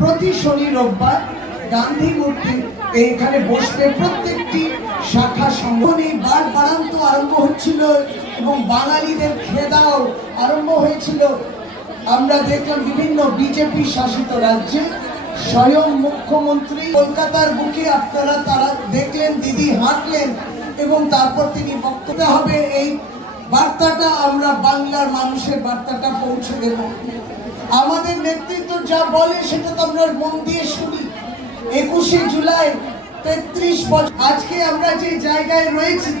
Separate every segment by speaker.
Speaker 1: প্রতি শনি রোববার গান্ধী মূর্তি এইখানে বসবে। প্রত্যেকটি শাখা সংগঠনে বার বারান্ত আরম্ভ হচ্ছিল এবং বাঙালিদের খেদাও আরম্ভ হয়েছিল। আমরা দেখলাম বিভিন্ন বিজেপি শাসিত রাজ্যে স্বয়ং মুখ্যমন্ত্রী কলকাতার বুকে আপনারা তারা দেখলেন, দিদি হাঁটলেন এবং তারপর তিনি বক্তব্য হবে এই বার্তাটা আমরা বাংলার মানুষের বার্তাটা পৌঁছে দেব। আমাদের নেতৃত্ব যা বলে সেটা তো আমরা মন দিয়ে শুনি। একুশে জুলাই, তেত্রিশ বছর আজকে আমরা যে জায়গায় রয়েছি,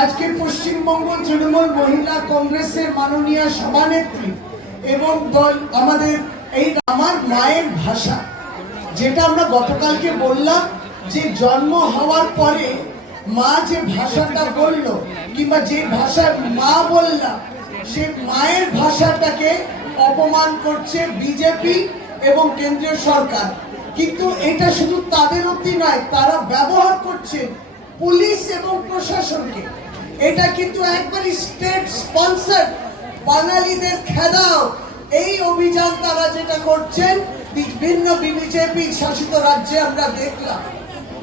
Speaker 1: আজকে পশ্চিমবঙ্গ তৃণমূল মহিলা কংগ্রেসের মাননীয় সভানেত্রী এবং দল আমাদের এই আমার মায়ের ভাষা, যেটা আমরা গতকালকে বললাম যে জন্ম হওয়ার পরে মা যে ভাষাটা বলল কিংবা যে ভাষায় মা বললাম, সে মায়ের ভাষাটাকে অপমান করছে বিজেপি এবং কেন্দ্রীয় সরকার। কিন্তু এটা শুধু তাদের অব্দি নয়, তারা ব্যবহার করছে পুলিশ এবং প্রশাসনকে। এটা কিন্তু একবারই স্টেট স্পন্সার বাঙালিদের খেদাও। এই অভিযান তারা যেটা করছেন, বিভিন্ন বিজেপি শাসিত রাজ্যে আমরা দেখলাম।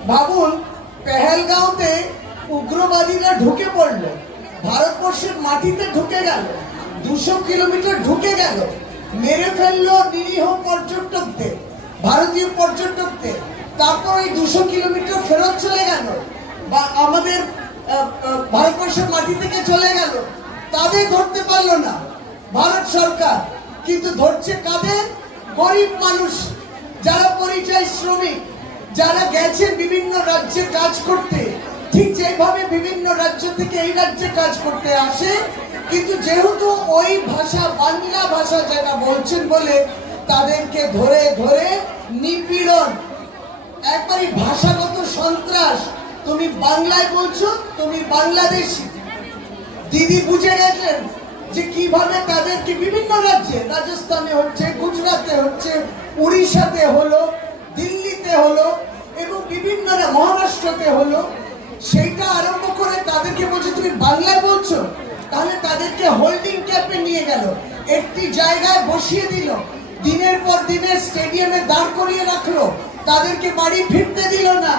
Speaker 1: ভাবুন, পেহেলগাঁওতে উগ্রবাদীরা ঢুকে পড়ল, ভারতবর্ষের মাটিতে ঢুকে গেল। দুশো কিলোমিটার ঢুকে গেল। মেরে ফেলল নিরীহ পর্যটকদের, ভারতীয় পর্যটকদের। তারপর ওই দুশো কিলোমিটার ফেরত চলে গেল বা আমাদের ভারতবর্ষের মাটি থেকে চলে গেল। তাদের ধরতে পারল না ভারত সরকার। কিন্তু ধরছে কাদের? গরিব মানুষ, যারা পরিচয় শ্রমিক, যারা গেছে বিভিন্ন রাজ্যে কাজ করতে। ঠিক যেভাবে বিভিন্ন রাজ্য থেকে এই রাজ্যে কাজ করতে আসে কিন্তু যেহেতু ওই ভাষা বাংলা ভাষা যারা বলছেন বলে তাদেরকে ধরে ধরে নিপীড়ন একবারই ভাষাগত সন্ত্রাস, তুমি বাংলায় বলছো, তুমি বাংলাদেশি। দিদি বুঝে গেছেন যে কীভাবে তাদেরকে বিভিন্ন রাজ্যে, রাজস্থানে হচ্ছে গুজরাটে হচ্ছে, উড়িষ্যাতে হলো, দিল্লিতে হলো এবং বিভিন্ন মহারাষ্ট্রতে হলো, সেইটা আরম্ভ করে তাদেরকে বলছে, তুমি বাংলায় বলছো? তাহলে তাদেরকে হোল্ডিং ক্যাপে নিয়ে গেল। একটি জায়গায় বসিয়ে দিল। দিনের পর দিনের স্টেডিয়ামে দাঁড় করিয়ে রাখল। তাদেরকে বাড়ি ফিরতে দিল না।